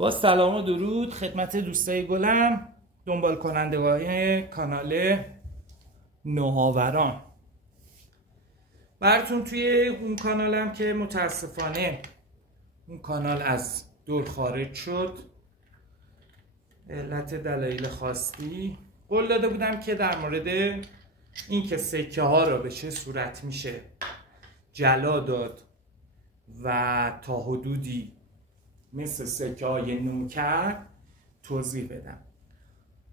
با سلام و درود خدمت دوستای گلم، دنبال کنندگان کانال نوآوران. براتون توی اون کانالم که متاسفانه اون کانال از دور خارج شد، علت دلایل خاصی، قول داده بودم که در مورد این که سکه ها را به چه صورت میشه جلا داد و تا حدودی مثل سکه های نوکر توضیح بدم.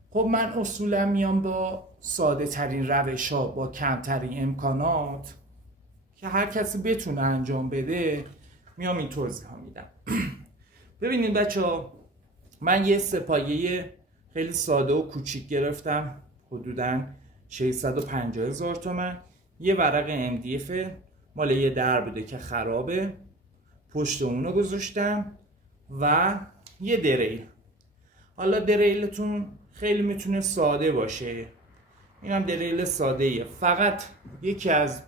خب من اصولا میام با ساده ترین روش ها، با کمترین امکانات که هر کسی بتونه انجام بده، میام این توضیح ها میدم. ببینید بچه ها، من یه سپایه خیلی ساده و کوچیک گرفتم، حدوداً 650,000 تومان. یه ورق MDF مال یه در بوده که خرابه، پشت اونو گذاشتم و یه دریل. حالا دریلتون خیلی میتونه ساده باشه، اینم دریل ساده ایه. فقط یکی از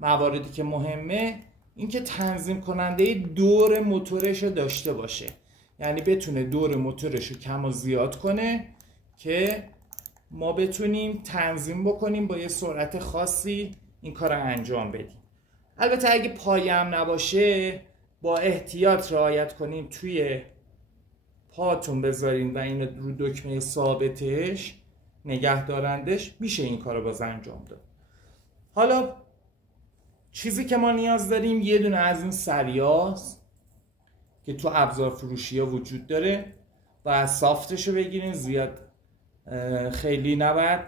مواردی که مهمه این که تنظیم کننده دور موتورش داشته باشه، یعنی بتونه دور موتورش رو کم و زیاد کنه که ما بتونیم تنظیم بکنیم با یه سرعت خاصی این کار رو انجام بدیم. البته اگه پایه هم نباشه با احتیاط رعایت کنین، توی پاتون بذارین و این رو دکمه ثابتش نگه دارندش، میشه این کار رو باز انجام داد. حالا چیزی که ما نیاز داریم یه دونه از این سریاست که تو ابزار فروشی ها وجود داره و سافتش رو بگیرین، زیاد خیلی نباید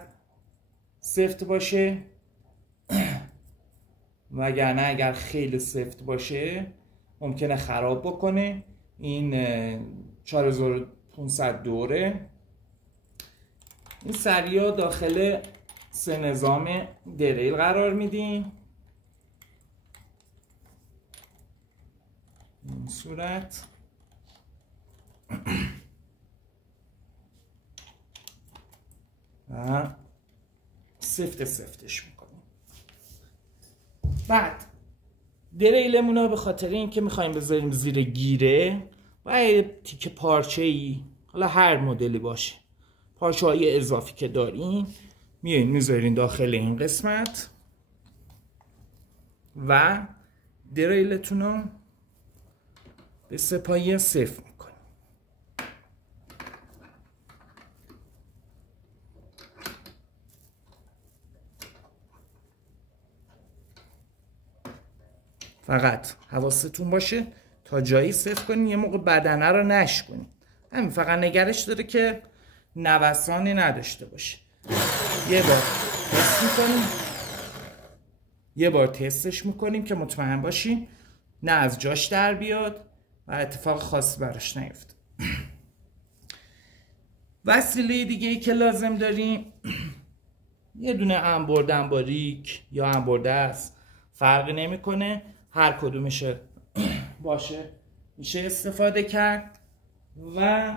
سفت باشه وگرنه اگر خیلی سفت باشه ممکنه خراب بکنه. این 4500 دوره. این سریا داخل 3 نظام دریل قرار میدیم این صورت. و سفتش میکنیم. بعد دریلمون رو به خاطر اینکه میخوایم بذاریم زیر گیره و یه تیکه پارچه ای، حالا هر مدلی باشه، پارچه های اضافی که داریم میایین میذارین داخل این قسمت و دریلتون رو به سپایه صفر میکنیم. فقط حواستون باشه تا جایی صفر کنین، یه موقع بدنه رو نشکنین، همین فقط نگرش داره که نوسانی نداشته باشه. یه بار تستش میکنیم که مطمئن باشیم نه از جاش در بیاد و اتفاق خاصی براش نیفته. وسیله دیگه ای که لازم داریم یه دونه انبردن باریک یا انبرده است، فرقی نمیکنه، هر کدومش باشه میشه استفاده کرد. و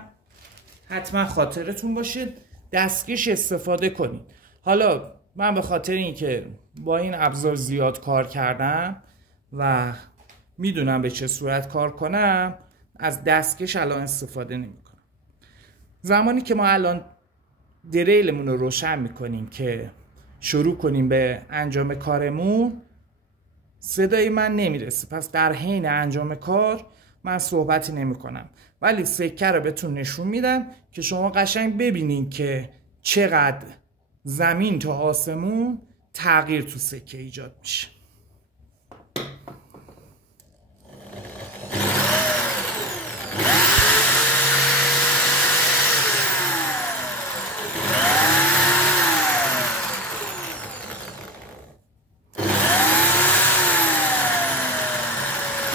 حتما خاطرتون باشه دستکش استفاده کنید. حالا من به خاطر اینکه با این ابزار زیاد کار کردم و میدونم به چه صورت کار کنم، از دستکش الان استفاده نمی کنم. زمانی که ما الان دریلمون رو روشن میکنیم که شروع کنیم به انجام کارمون، صدای من نمیرسه، پس در حین انجام کار من صحبتی نمی کنم، ولی سکه رو بهتون نشون میدم که شما قشنگ ببینید که چقدر زمین تا آسمون تغییر تو سکه ایجاد میشه.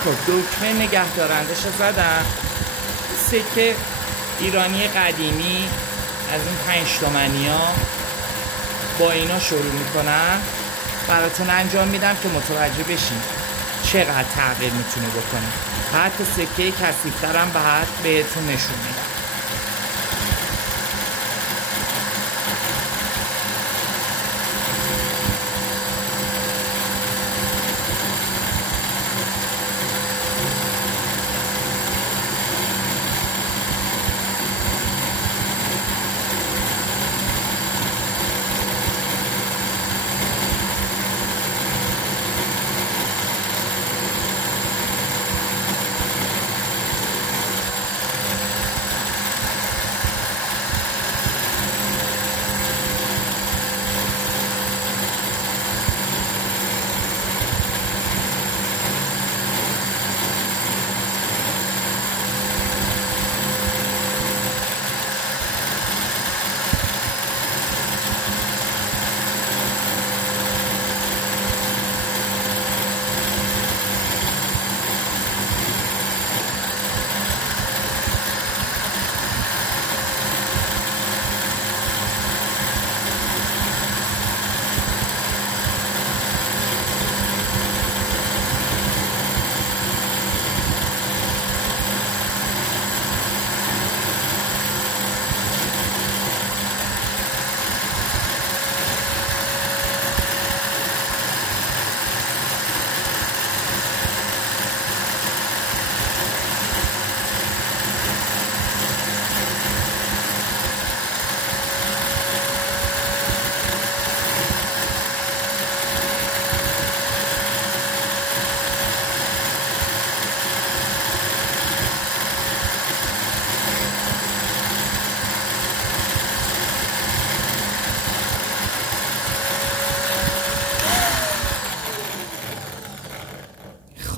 خب دکمه نگه دارندش رو زدم. سکه ایرانی قدیمی از این 5 تومانی ها با اینا شروع میکنم، براتون انجام میدم که متوجه بشین چقدر تغییر میتونه بکنه. حتی سکه کثیف‌تر هم بهتون نشون میدم.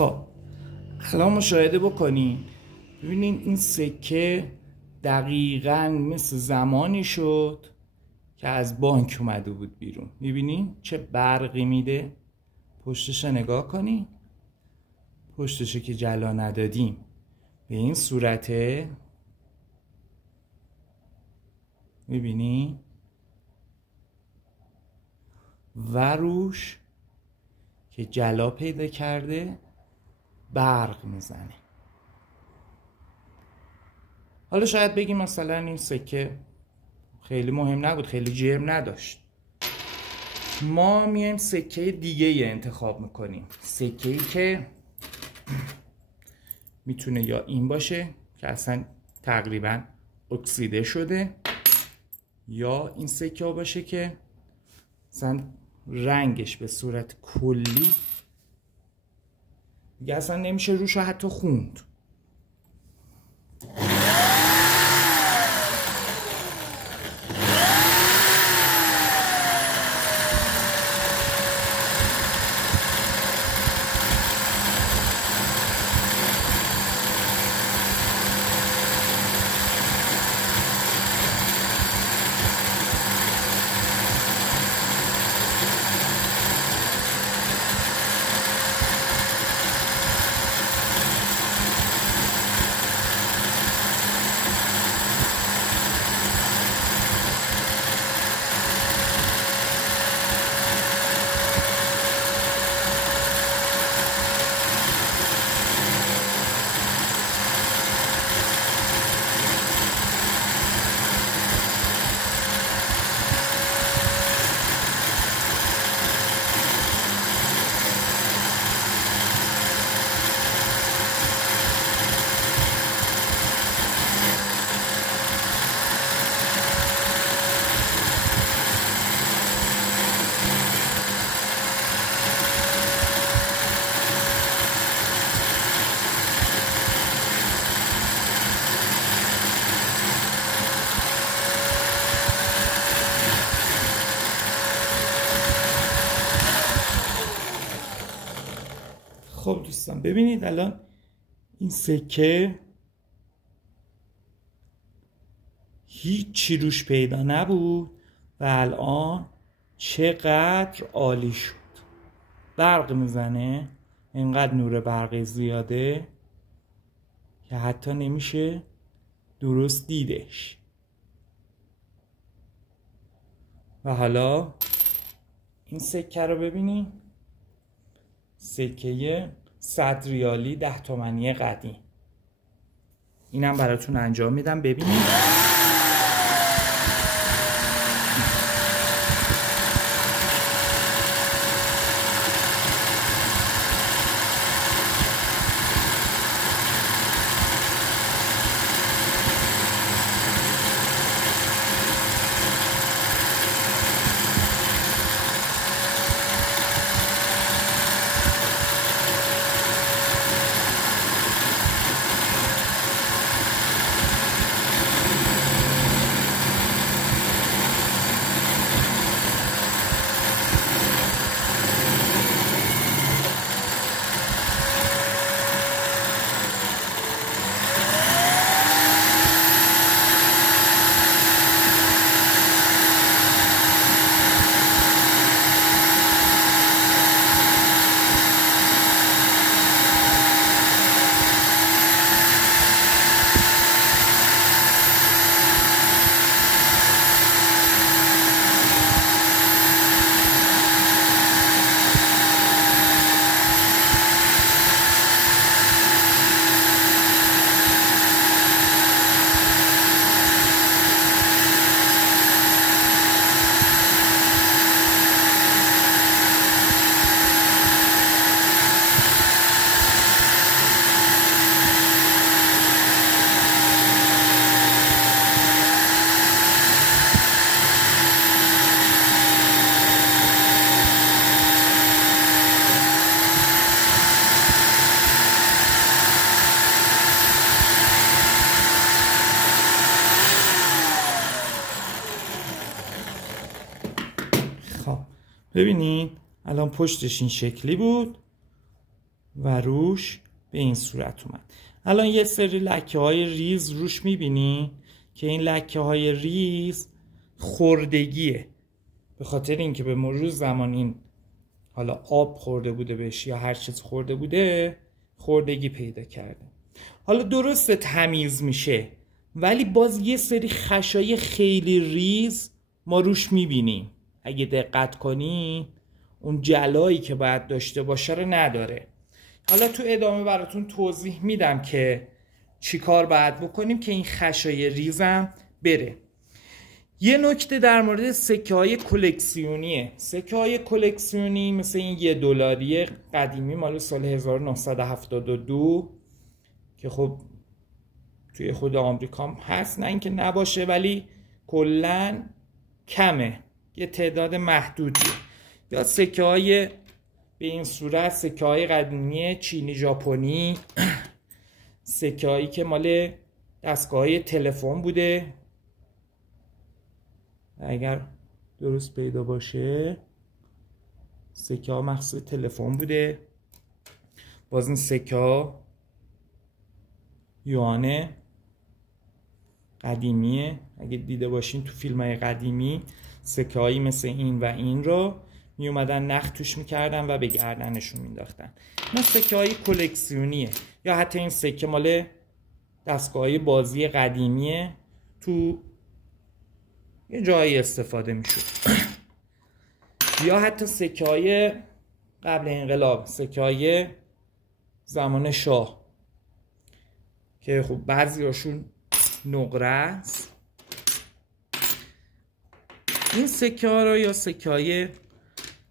خب الان مشاهده بکنین، ببینین این سکه دقیقاً مثل زمانی شد که از بانک اومده بود بیرون. میبینین چه برقی میده؟ پشتش نگاه کنین، پشتش که جلا ندادیم به این صورته. میبینین و روش که جلا پیدا کرده برق میزنه. حالا شاید بگیم مثلا این سکه خیلی مهم نبود، خیلی جرم نداشت. ما میایم سکه دیگه انتخاب میکنیم، سکه‌ای که میتونه یا این باشه که اصلا تقریبا اکسیده شده، یا این سکه ها باشه که اصلا رنگش به صورت کلی دیگه اصلا نمیشه روش رو حتی خوند. خب دوستان ببینید الان این سکه هیچی روش پیدا نبود و الان چقدر عالی شد. برق میزنه، اینقدر نور برقی زیاده که حتی نمیشه درست دیدش. و حالا این سکه رو ببینید، سکه 100 ریالی 10 تومانی قدیم. اینم براتون انجام میدم ببینید. ببینید الان پشتش این شکلی بود و روش به این صورت اومد. الان یه سری لکه های ریز روش میبینی که این لکه های ریز خوردگیه، به خاطر اینکه به مرور زمان این حالا آب خورده بوده بهش یا هر چیز خورده بوده خوردگی پیدا کرده. حالا درسته تمیز میشه ولی باز یه سری خشای خیلی ریز ما روش میبینیم. اگه دقت کنی اون جلایی که باید داشته باشه رو نداره. حالا تو ادامه براتون توضیح میدم که چی کار باید بکنیم که این خشای ریزم بره. یه نکته در مورد سکه های کلکسیونیه. سکه های کلکسیونی مثل این $1 قدیمی مال سال 1972 که خب توی خود آمریکا هم هست، نه اینکه نباشه ولی کلن کمه، یه تعداد محدودیه. یا سکه های به این صورت سکه های قدیمی چینی ژاپنی، سکه هایی که مال دستگاه های تلفن بوده اگر درست پیدا باشه، سکه ها مخصوص تلفن بوده. باز این سکه ها یوانه قدیمیه، اگه دیده باشین تو فیلم های قدیمی سکه هایی مثل این و این رو می اومدن نخ توش میکردن و به گردنشون مینداختن. این سکه های کلکسیونیه. یا حتی این سکه مال دستگاه های بازی قدیمیه، تو یه جایی استفاده میشد. یا حتی سکه های قبل انقلاب، سکه های زمان شاه که خب بعضی هاشون نقره است. این سکه ها رو یا سکه های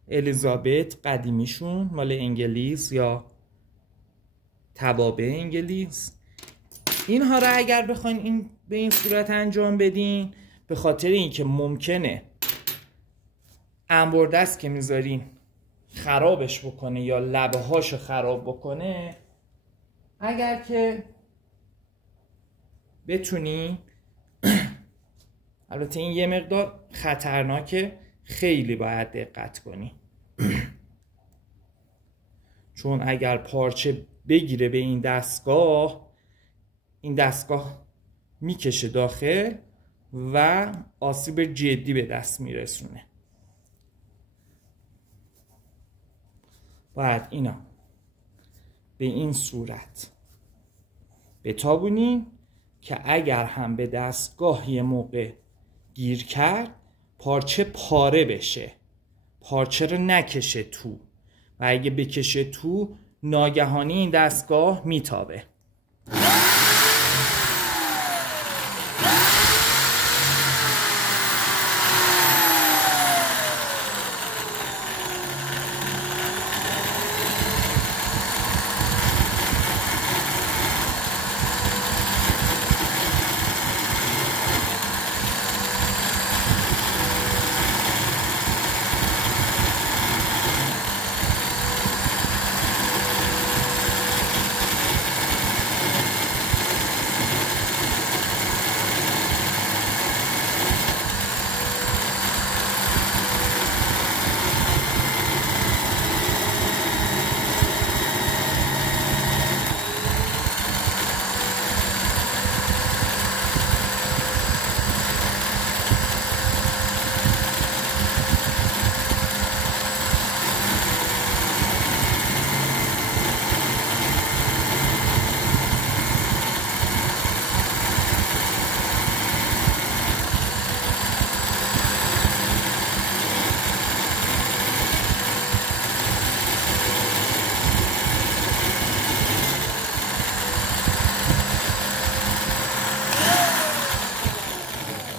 الیزابت قدیمیشون مال انگلیس یا توابع انگلیس، اینها رو اگر بخواین این به این صورت انجام بدین، به خاطر اینکه ممکنه انبردست که میذارین خرابش بکنه یا لبه هاشو خراب بکنه، اگر که بتونی البته این یه مقدار خطرناکه، خیلی باید دقت کنی چون اگر پارچه بگیره به این دستگاه میکشه داخل و آسیب جدی به دست میرسونه. باید اینا به این صورت بتابونین که اگر هم به دستگاه یه موقع گیر کرد پارچه پاره بشه، پارچه رو نکشه تو، و اگه بکشه تو ناگهانی این دستگاه میتابه.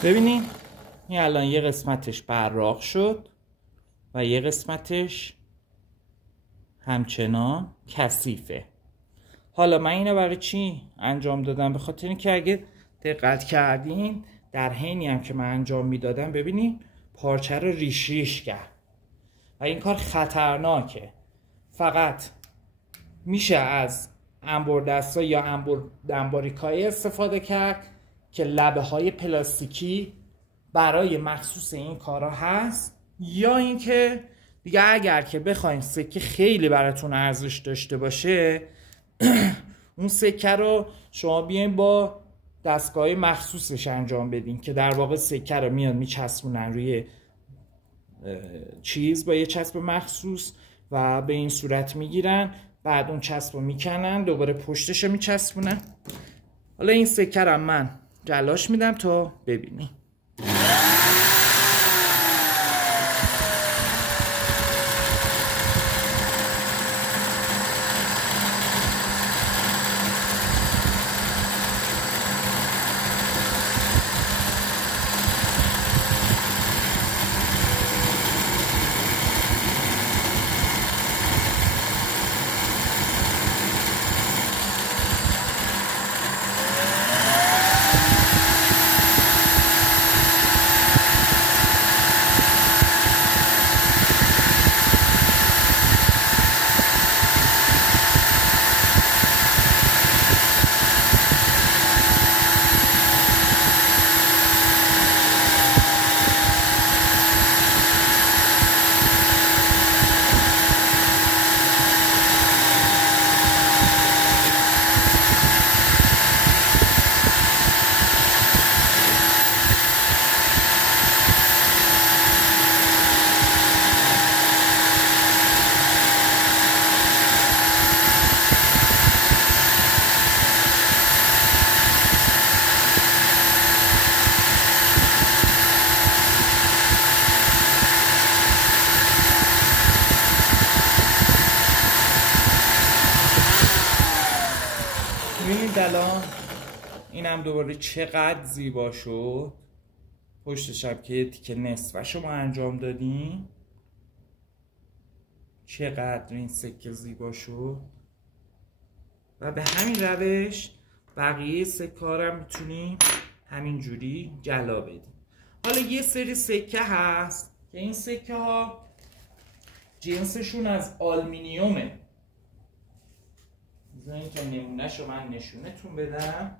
ببینین این الان یه قسمتش براق شد و یه قسمتش همچنان کثیفه. حالا من اینو برای چی انجام دادم؟ به خاطر اینکه اگه دقت کردین در حینی هم که من انجام میدادم ببینین پارچه رو ریش ریش کرد و این کار خطرناکه. فقط میشه از انبردستا یا انباریکایی استفاده کرد که لبه های پلاستیکی برای مخصوص این کارا هست، یا اینکه دیگه اگر که بخواین سکه خیلی براتون ارزش داشته باشه اون سکه رو شما بیاین با دستگاه مخصوصش انجام بدین که در واقع سکه رو میاد میچسبونن روی چیز با یه چسب مخصوص و به این صورت میگیرن، بعد اون چسب رو میکنن دوباره پشتش رو میچسبونن. حالا این سکه رو من جلاش میدم تا ببینی. ببینید الان اینم دوباره چقدر زیبا شد. پشت شب که یه تیکه نصفش رو ما انجام دادیم، چقدر این سکه زیبا شد. و به همین روش بقیه سکه ها رو میتونیم همین جوری جلا بدیم. حالا یه سری سکه هست که این سکه ها جنسشون از آلومینیومه. بذارین تا نمونهش رو من نشونتون بدم.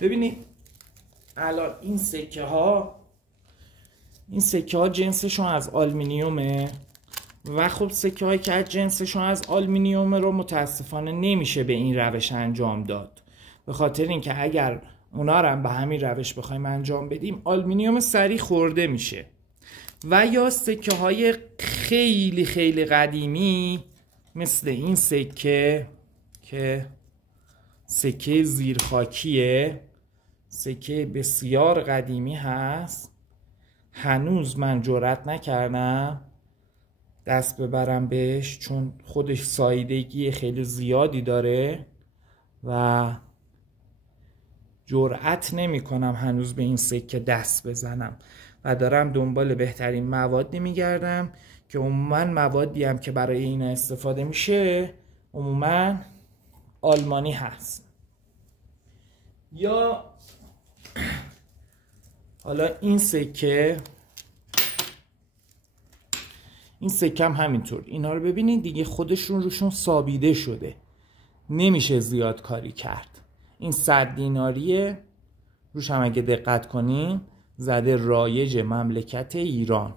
ببینید الان این سکه ها جنسشون از آلومینیومه و خب سکه هایی که از جنسشون از آلومینیومه رو متاسفانه نمیشه به این روش انجام داد، به خاطر اینکه اگر اونا رو هم به همین روش بخوایم انجام بدیم آلومینیوم سریع خورده میشه. و یا سکه های خیلی خیلی قدیمی مثل این سکه که سکه زیرخاکیه، سکه بسیار قدیمی هست، هنوز من جرئت نکردم دست ببرم بهش چون خودش سایدگی خیلی زیادی داره و جرئت نمی کنم هنوز به این سکه دست بزنم و دارم دنبال بهترین موادی میگردم که عموما موادی هم که برای این استفاده میشه عموما آلمانی هست. یا حالا این سکه هم همینطور. اینا رو ببینید دیگه خودشون روشون سابیده شده، نمیشه زیاد کاری کرد. این 100 دیناریه، روش هم اگه دقت کنین زده رایج مملکت ایران.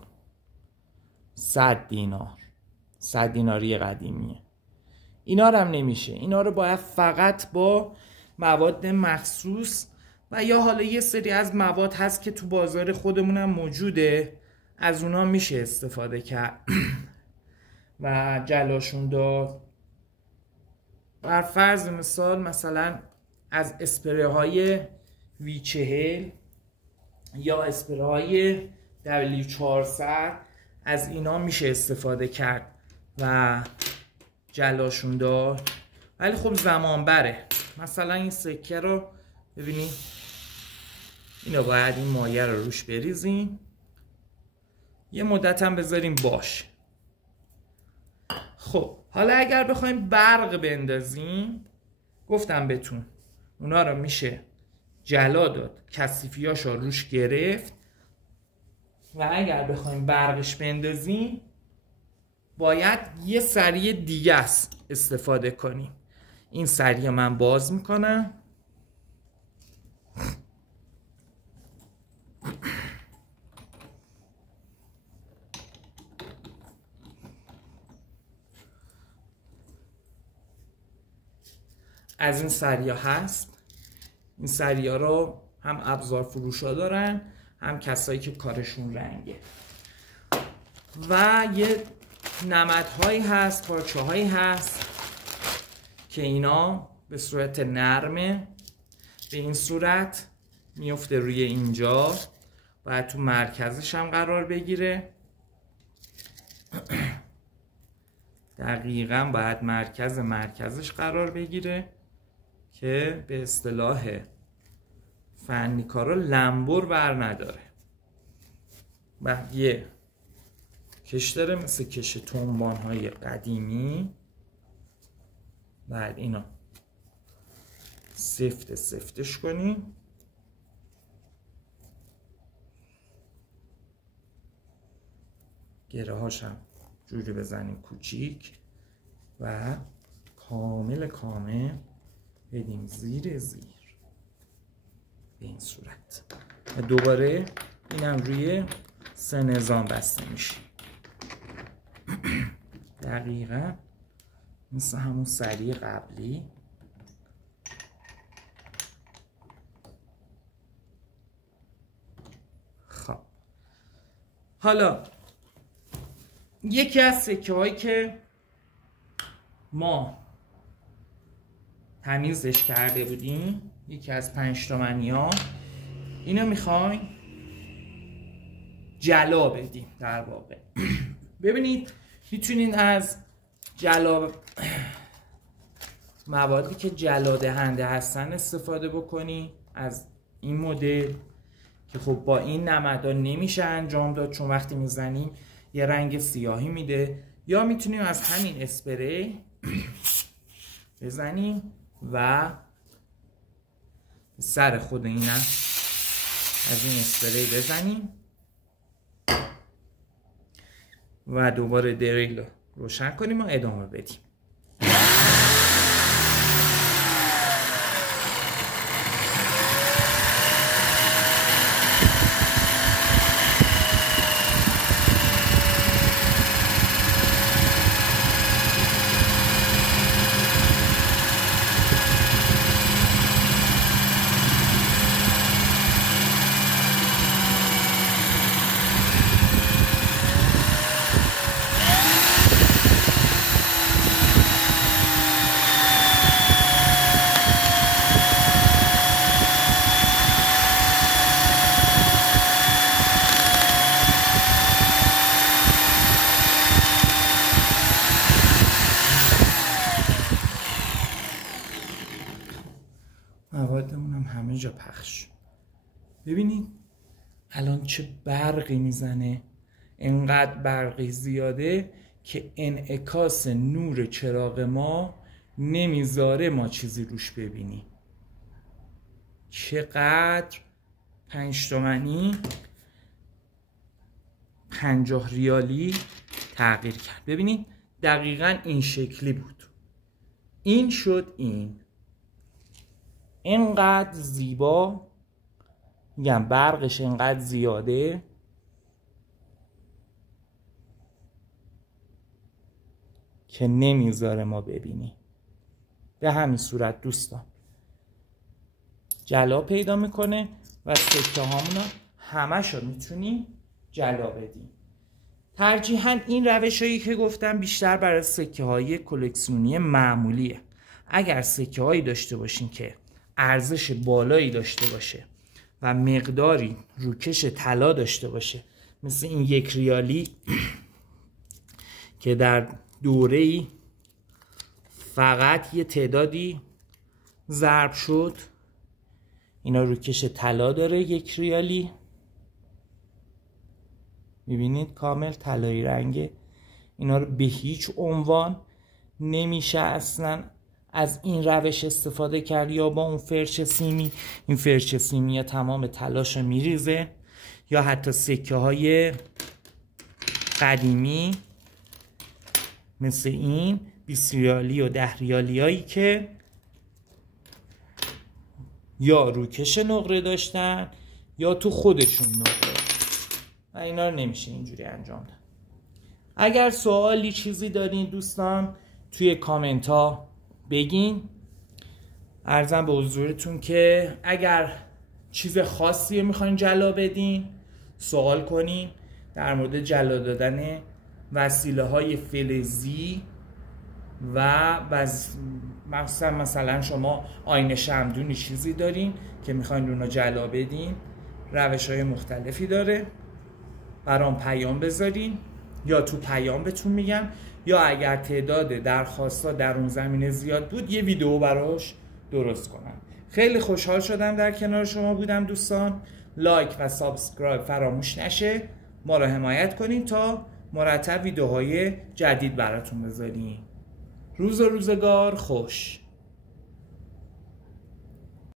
100 دینار، 100 دیناری قدیمیه. اینا رو هم نمیشه، اینا رو باید فقط با مواد مخصوص و یا حالا یه سری از مواد هست که تو بازار خودمون هم موجوده، از اونا میشه استفاده کرد و جلاشون داد. بر فرض مثال مثلا از اسپری های V40 یا اسپری های W400 از اینا میشه استفاده کرد و جلاشون داد، ولی خب زمان بره. مثلا این سکه رو ببینید، اینو باید این مایه رو روش بریزیم، یه مدت هم بذاریم باش. خب حالا اگر بخوایم برق بندازیم، گفتم بهتون اونا رو میشه جلا داد، کثیفیاش رو روش گرفت، و اگر بخوایم برقش بندازیم باید یه سری دیگه است استفاده کنیم. این سری من باز میکنم. از این سریا هست. این سریا رو هم ابزار فروشا دارن، هم کسایی که کارشون رنگه. و یه نمدهایی هست، پارچه هایی هست که اینا به صورت نرمه، به این صورت میفته روی اینجا، باید تو مرکزش هم قرار بگیره. دقیقاً باید مرکزش قرار بگیره که به اصطلاح فنی کارا لنبر بر نداره. بعد یه کش داره مثل کش تنبان های قدیمی. بعد اینا سفتش کنیم. گره هاشم جوری بزنیم کوچیک و کامل بدیم زیر به این صورت. و دوباره اینم روی 3 نظام بسته میشه. دقیقا مثل همون سری قبلی. خب حالا یکی از سکه هایی که ما تمیزش کرده بودیم، یکی از 5 تومانی ها، اینو میخوایم جلا بدیم در واقع. ببینید میتونین از موادی که جلا دهنده هستن استفاده بکنی، از این مدل که خب با این نمدا نمیشه انجام داد چون وقتی میزنیم یه رنگ سیاهی میده، یا میتونیم از همین اسپری بزنیم و سر خود اینم از این اسپری بزنیم و دوباره دریل رو روشن کنیم و ادامه بدیم. موادمون هم همه جا پخش. ببینید الان چه برقی میزنه، انقدر برقی زیاده که انعکاس نور چراغ ما نمیذاره ما چیزی روش ببینیم. چقدر 5 تومانی 50 ریالی تغییر کرد. ببینید دقیقاً این شکلی بود، این شد این. اینقدر زیبا، میگم برقش اینقدر زیاده که نمیذاره ما ببینیم. به همین صورت دوستان جلا پیدا میکنه و سکه هامون همشو میتونیم جلا بدیم. ترجیحاً این روش هایی که گفتم بیشتر برای سکه های کلکسیونی معمولیه. اگر سکه هایی داشته باشین که ارزش بالایی داشته باشه و مقداری روکش طلا داشته باشه مثل این 1 ریالی که در دوره‌ای فقط یه تعدادی ضرب شد. اینا روکش طلا داره 1 ریالی، میبینید کامل طلایی رنگه. اینا رو به هیچ عنوان نمیشه اصلا از این روش استفاده کرد یا با اون فرچ سیمی. این فرچ سیمی تمام طلاش میریزه. یا حتی سکه های قدیمی مثل این 20 ریالی و 10 ریالی هایی که یا روکش نقره داشتن یا تو خودشون نقره، و اینا رو نمیشه اینجوری انجام داد. اگر سوالی چیزی دارین دوستان توی کامنت ها بگین. عرضم به حضورتون که اگر چیز خاصی میخواین جلا بدین سوال کنین در مورد جلا دادن وسیله های فلزی و مثلا شما آینه شمعدونی چیزی دارین که میخواین اونو جلا بدین، روش های مختلفی داره. برام پیام بذارین یا تو پیام بهتون میگم، یا اگر تعداد درخواستا در اون زمینه زیاد بود یه ویدیو براش درست کنم. خیلی خوشحال شدم در کنار شما بودم دوستان. لایک و سابسکرایب فراموش نشه. ما رو حمایت کنین تا مرتب ویدیوهای جدید براتون بذاریم. روز و روزگار خوش.